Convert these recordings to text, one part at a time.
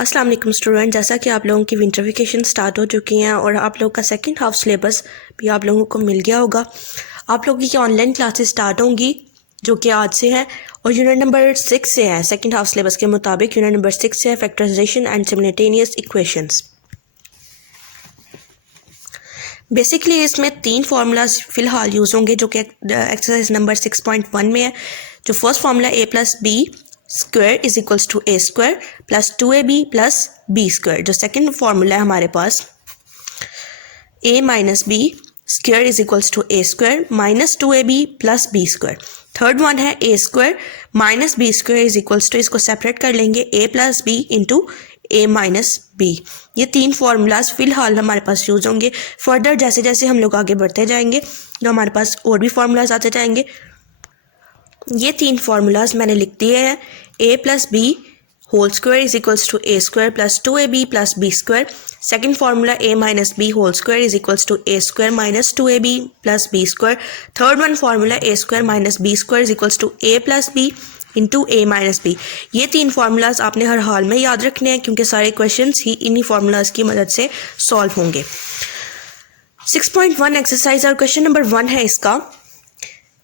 अस्सलाम वालेकुम स्टूडेंट। जैसा कि आप लोगों की विंटर वेकेशन स्टार्ट हो चुकी हैं और आप लोगों का सेकंड हाफ सिलेबस भी आप लोगों को मिल गया होगा। आप लोगों की ऑनलाइन क्लासेस स्टार्ट होंगी जो कि आज से हैं और यूनिट नंबर 6 से है। सेकंड हाफ सिलेबस के मुताबिक यूनिट नंबर 6 से है फैक्टराइजेशन एंड सिमुलेटेनियस इक्वेशंस। बेसिकली इसमें 3 फार्मूलाज फ़िलहाल यूज़ होंगे जो कि एक्सरसाइज नंबर 6.1 में है। जो first formula a+b square is equals to a square plus 2ab plus b square. जो सेकंड फार्मूला है हमारे पास a minus b square is equals to a square minus 2ab plus b square. Third one है a square minus b square is equals to, इसको separate कर लेंगे, a plus b into a minus B. ये 3 formulas फ़िलहाल हमारे पास use होंगे। Further जैसे जैसे हम लोग आगे बढ़ते जाएंगे तो हमारे पास और भी फार्मूलाज आते जाएंगे। ये 3 फार्मूलाज मैंने लिख दिए हैं। a plus B whole square is equals to a square plus 2ab plus b square. Second formula a minus B whole square is equals to a square minus 2ab plus b square. Third one formula a square minus b square is equals to a plus B into a minus B. ये 3 formulas आपने हर हाल में याद रखने हैं क्योंकि सारे questions ही इन्हीं formulas की मदद से सॉल्व होंगे। 6.1 एक्सरसाइज और क्वेश्चन नंबर 1 है इसका,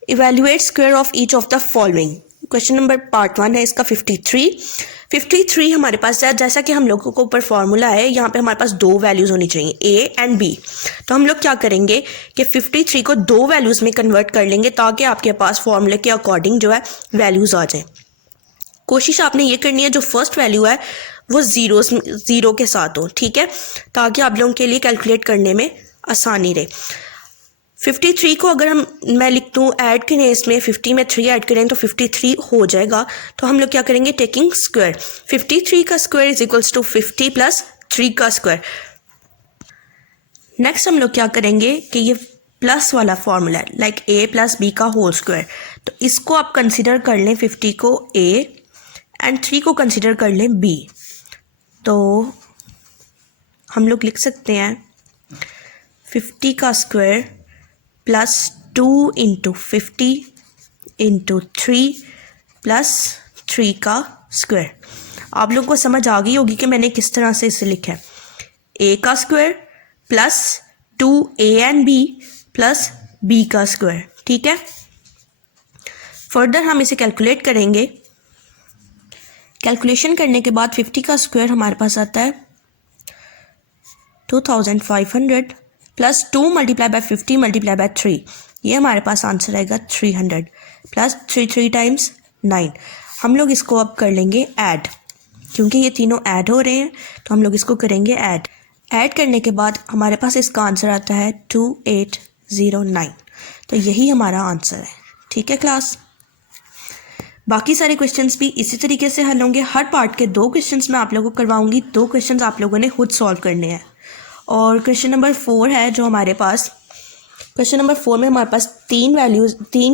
evaluate square of each of the following. Question number part 1 है इसका 53 हमारे पास है। जैसा कि हम लोगों को ऊपर फार्मूला है, यहाँ पे हमारे पास 2 वैल्यूज़ होनी चाहिए a एंड b। तो हम लोग क्या करेंगे कि 53 को 2 वैल्यूज़ में कन्वर्ट कर लेंगे ताकि आपके पास फार्मूले के अकॉर्डिंग जो है वैल्यूज़ आ जाएं। कोशिश आपने ये करनी है जो फर्स्ट वैल्यू है वो ज़ीरो के साथ हो, ठीक है, ताकि आप लोगों के लिए कैलकुलेट करने में आसानी रहे। 53 को अगर मैं लिख दूँ ऐड करें, इसमें 50 में 3 ऐड करें तो 53 हो जाएगा। तो हम लोग क्या करेंगे, टेकिंग स्क्वायर, 53 का square is equals to 50 plus 3 का स्क्वायर। नेक्स्ट हम लोग क्या करेंगे कि ये प्लस वाला फॉर्मूला है लाइक a प्लस बी का होल स्क्वायर, तो इसको आप कंसिडर कर लें 50 को a एंड 3 को कंसिडर कर लें b। तो हम लोग लिख सकते हैं 50 का square plus 2 into 50 into 3 plus 3 का स्क्वायर। आप लोगों को समझ आ गई होगी कि मैंने किस तरह से इसे लिखा है, a का square plus 2a and b plus b का स्क्वायर, ठीक है। फर्दर हम इसे कैलकुलेट करेंगे। कैलकुलेशन करने के बाद 50 का स्क्वायर हमारे पास आता है 2500 plus 2 multiply by 50 multiply by 3, ये हमारे पास आंसर आएगा 300 प्लस 3 टाइम्स 9। हम लोग इसको अब कर लेंगे ऐड, क्योंकि ये तीनों ऐड हो रहे हैं तो हम लोग इसको करेंगे ऐड। ऐड करने के बाद हमारे पास इसका आंसर आता है 2809। तो यही हमारा आंसर है, ठीक है क्लास। बाकी सारे क्वेश्चंस भी इसी तरीके से हल होंगे। हर पार्ट के 2 क्वेश्चंस मैं आप लोगों को करवाऊंगी, 2 क्वेश्चंस आप लोगों ने खुद सॉल्व करने हैं। और क्वेश्चन नंबर 4 है जो हमारे पास, क्वेश्चन नंबर 4 में हमारे पास 3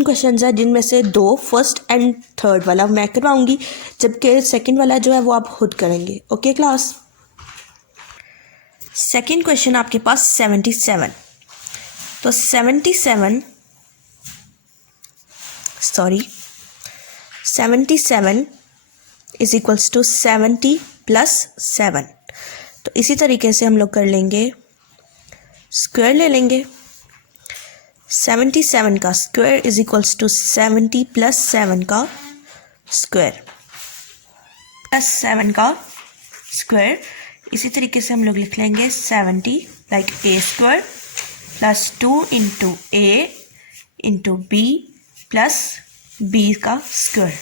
क्वेश्चंस है जिनमें से 2 फर्स्ट एंड थर्ड वाला मैं करवाऊंगी, जबकि सेकंड वाला जो है वो आप खुद करेंगे। Okay class. सेकंड क्वेश्चन आपके पास 77, तो 77 इज इक्वल्स टू 70 प्लस 7। तो इसी तरीके से हम लोग कर लेंगे, स्क्वायर ले लेंगे। 77 का square is equals to 70 plus 7 का स्क्वायर प्लस 7 का स्क्वायर। इसी तरीके से हम लोग लिख लेंगे 70 like a square plus 2 into a into b plus b का स्क्वायर।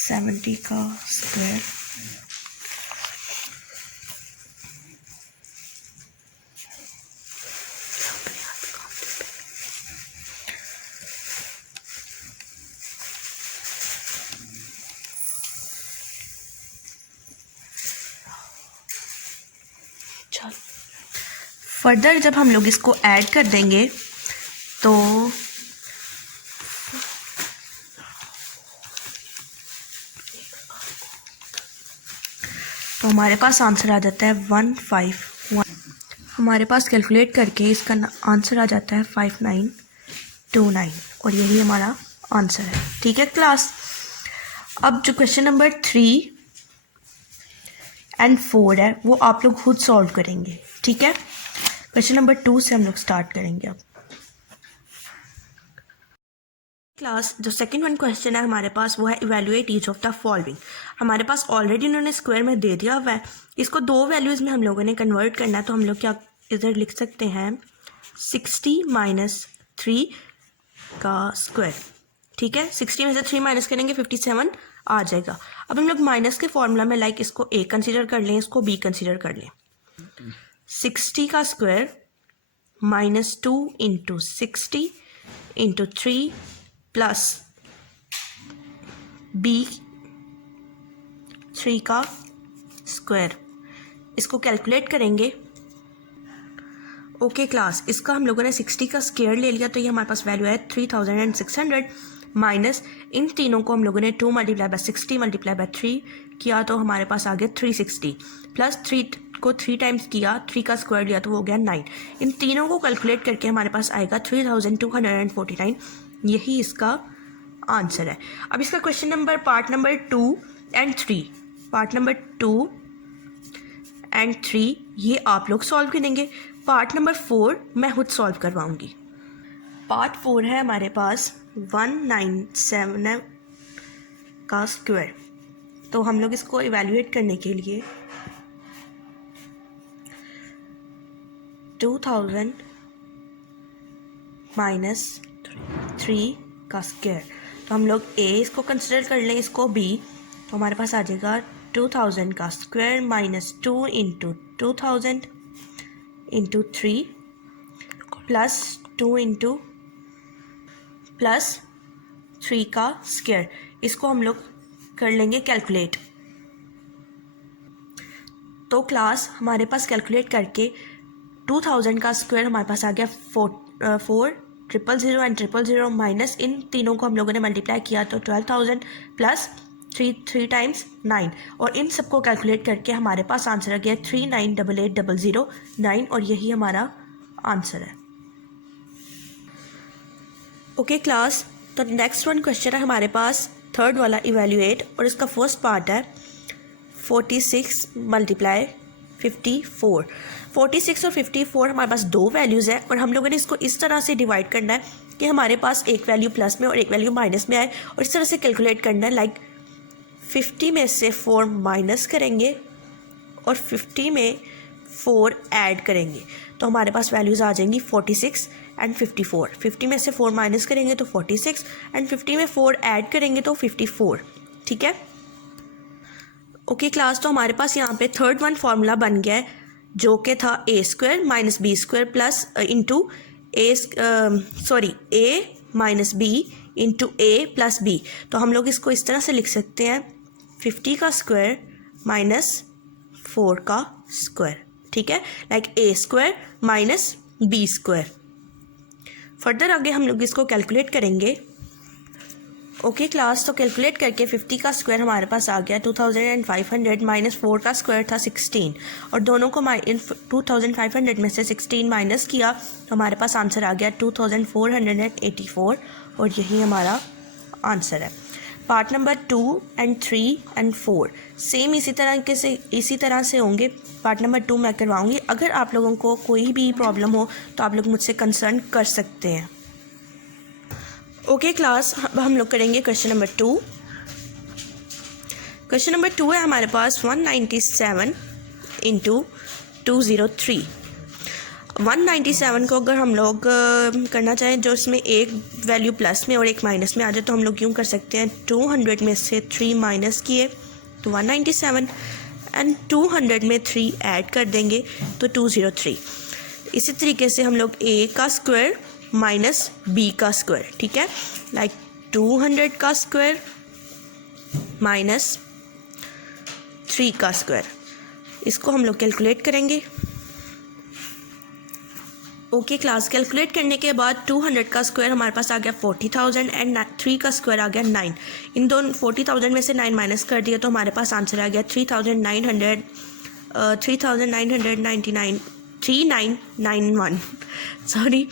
70 का स्क्वायर फर्दर जब हम लोग इसको ऐड कर देंगे तो हमारे पास आंसर आ जाता है 151। हमारे पास कैलकुलेट करके इसका आंसर आ जाता है 5929 और यही हमारा आंसर है, ठीक है क्लास। अब जो क्वेश्चन नंबर 3 एंड 4 है वो आप लोग खुद सॉल्व करेंगे, ठीक है। क्वेश्चन नंबर 2 से हम लोग स्टार्ट करेंगे। अब क्लास जो सेकंड वन क्वेश्चन है हमारे पास वो है evaluate each of the following. हमारे पास ऑलरेडी उन्होंने स्क्वायर में दे दिया हुआ है, इसको दो वैल्यूज़ में हम लोगों ने कन्वर्ट करना है, तो हम लोग क्या इधर लिख सकते हैं 60 माइनस 3 का स्क्वायर, ठीक है। 60 में से 3 माइनस करेंगे 57 आ जाएगा। अब हम लोग माइनस के फॉर्मूला में लाइक इसको ए कंसीडर कर लें, इसको बी कंसीडर कर लें। 60 का square -2 into 60 into 3 plus B 3 का स्क्वायर, इसको कैलकुलेट करेंगे। ओके क्लास, इसका हम लोगों ने 60 का स्क्वायर ले लिया, तो ये हमारे पास वैल्यू है 3600 माइनस इन तीनों को हम लोगों ने 2 मल्टीप्लाई बाय 60 मल्टीप्लाई बाय 3 किया, तो हमारे पास आ गया 360 प्लस 3 को 3 टाइम्स किया, 3 का स्क्वायर लिया तो वो हो गया 9। इन तीनों को कैलकुलेट करके हमारे पास आएगा 3249। यही इसका आंसर है। अब इसका question number part number 2 and 3, part number 2 and 3 ये आप लोग सॉल्व करेंगे। पार्ट नंबर 4 मैं खुद सॉल्व करवाऊंगी। पार्ट 4 है हमारे पास 197 का स्क्वायर, तो हम लोग इसको इवैल्यूएट करने के लिए 2000 माइनस 3 का स्क्वायर, तो हम लोग ए इसको कंसिडर कर लें, इसको बी, तो हमारे पास आ जाएगा 2000 का square minus 2 into 2000 into 3 plus 2 into plus 3 का स्क्वायर, इसको हम लोग कर लेंगे कैलकुलेट। तो क्लास हमारे पास कैलकुलेट करके 2000 का स्क्वायर हमारे पास आ गया 4 000 एंड 000 माइनस इन तीनों को हम लोगों ने मल्टीप्लाई किया, तो 12,000 प्लस 3 टाइम्स 9, और इन सबको कैलकुलेट करके हमारे पास आंसर आ गया 398809, और यही हमारा आंसर है। ओके क्लास, तो नेक्स्ट वन क्वेश्चन है हमारे पास थर्ड वाला इवैल्यूएट, और इसका फर्स्ट पार्ट है 46 मल्टीप्लाई 54। 46 और 54 हमारे पास दो वैल्यूज़ है, और हम लोगों ने इसको इस तरह से डिवाइड करना है कि हमारे पास एक वैल्यू प्लस में और एक वैल्यू माइनस में आए, और इस तरह से कैलकुलेट करना है। लाइक 50 में से 4 माइनस करेंगे और 50 में 4 ऐड करेंगे, तो हमारे पास वैल्यूज़ आ जाएंगी 46 एंड 54। 50 में से 4 माइनस करेंगे तो 46 एंड 50 में 4 ऐड करेंगे तो 54, ठीक है। ओके क्लास, तो हमारे पास यहाँ पे थर्ड वन फार्मूला बन गया है, जो कि था a square minus B square plus into a minus b into a plus b. तो हम लोग इसको इस तरह से लिख सकते हैं 50 का स्क्वायर माइनस 4 का स्क्वायर, ठीक है, like A square minus B square. Further आगे हम लोग इसको कैलकुलेट करेंगे। ओके क्लास, तो कैलकुलेट करके 50 का स्क्वायर हमारे पास आ गया 2500 माइनस 4 का स्क्वायर था 16, और दोनों को 2500 में से 16 माइनस किया, तो हमारे पास आंसर आ गया 2484, और यही हमारा आंसर है। Part number 2 and 3 and 4 same इसी तरह से होंगे। पार्ट नंबर 2 मैं करवाऊँगी। अगर आप लोगों को कोई भी प्रॉब्लम हो तो आप लोग मुझसे कंसर्न कर सकते हैं। ओके क्लास, अब हम लोग करेंगे क्वेश्चन नंबर 2। क्वेश्चन नंबर 2 है हमारे पास 197 इंटू 203। 197 को अगर हम लोग करना चाहें जो इसमें एक वैल्यू प्लस में और एक माइनस में आ जाए, तो हम लोग यूँ कर सकते हैं 200 में से 3 माइनस किए तो 197, एंड 200 में 3 ऐड कर देंगे तो 203। इसी तरीके से हम लोग ए का स्क्वायर माइनस बी का स्क्वायर, ठीक है, लाइक 200 का स्क्वायर माइनस 3 का स्क्वायर, इसको हम लोग कैलकुलेट करेंगे। ओके क्लास, कैलकुलेट करने के बाद 200 का स्क्वायर हमारे पास आ गया 40,000 एंड 3 का स्क्वायर आ गया 9। इन दोनों 40,000 में से 9 माइनस कर दिया तो हमारे पास आंसर आ गया 3991 सॉरी,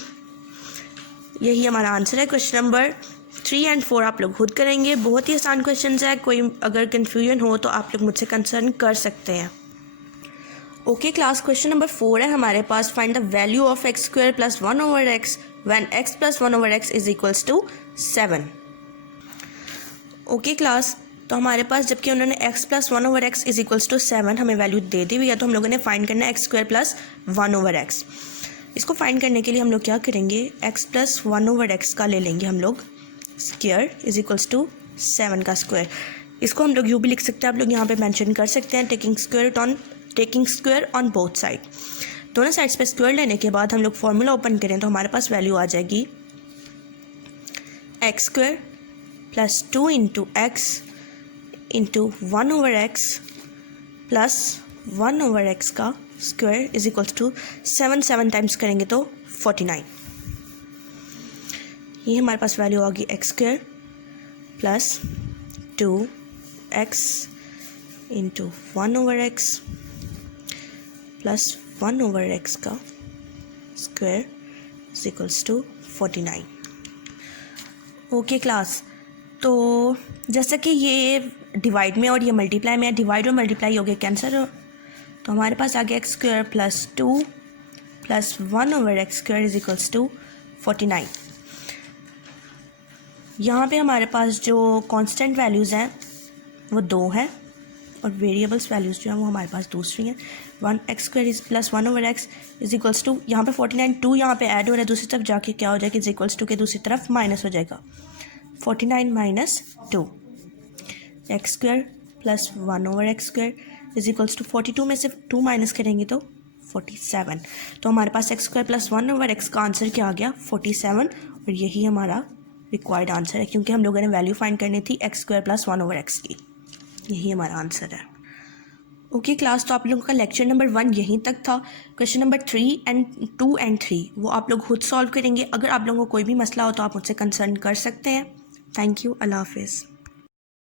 यही हमारा आंसर है क्वेश्चन नंबर 3 एंड 4 आप लोग खुद करेंगे, बहुत ही आसान क्वेश्चन है, कोई अगर कन्फ्यूजन हो तो आप लोग मुझसे कंसर्न कर सकते हैं। ओके क्लास, क्वेश्चन नंबर 4 है हमारे पास, find the value of x square plus 1 over x when x plus 1 over x is equals to 7। Okay class, तो हमारे पास जबकि उन्होंने x plus 1 over x is equals to 7 हमें वैल्यू दे दी हुई है, तो हम लोगों ने फाइंड करना है x square plus 1 over x. इसको फाइंड करने के लिए हम लोग क्या करेंगे, x प्लस 1 ओवर एक्स का ले लेंगे हम लोग स्क्वायर इज इक्वल्स टू 7 का स्क्वायर। इसको हम लोग यूँ भी लिख सकते हैं, आप लोग यहाँ पे मेंशन कर सकते हैं taking square on both side. दोनों साइड्स पे स्क्वायर लेने के बाद हम लोग फॉर्मूला ओपन करें तो हमारे पास वैल्यू आ जाएगी x square plus 2 into x into 1 over x plus 1 over x का square is equals to 7 times करेंगे तो 49। ये हमारे पास वैल्यू आ गई x square plus 2x into 1 over x plus 1 over x का square is equals to 49। Okay class, तो जैसे कि ये डिवाइड में और ये मल्टीप्लाई में है, डिवाइड और मल्टीप्लाई हो गया कैंसर, तो हमारे पास आ गया X square plus 2 plus 1 over X square is equals to 49। यहाँ पे हमारे पास जो कांस्टेंट वैल्यूज़ हैं वो 2 हैं और वेरिएबल्स वैल्यूज़ जो हैं वो हमारे पास दूसरी हैं। 1 X square is plus 1 over x is equals to, यहाँ पे 49 2 यहाँ पे ऐड हो रहा है, दूसरी तरफ जाके क्या हो जाएगा, इज इक्वल्स टू के दूसरी तरफ माइनस हो जाएगा, 49 minus 2 X square plus 1 over X square is equals to 42 में से 2 माइनस करेंगे तो 47। तो हमारे पास x square plus 1 over x का आंसर क्या आ गया 47, और यही हमारा रिक्वायर्ड आंसर है क्योंकि हम लोगों ने वैल्यू फाइंड करनी थी x square plus 1 over x की। यही हमारा आंसर है। ओके क्लास, तो आप लोगों का लेक्चर नंबर 1 यहीं तक था। क्वेश्चन नंबर 2 एंड 3 वो आप लोग खुद सॉल्व करेंगे। अगर आप लोगों को कोई भी मसला हो तो आप मुझसे कंसर्न कर सकते हैं। थैंक यू, अल्लाह हाफिज़।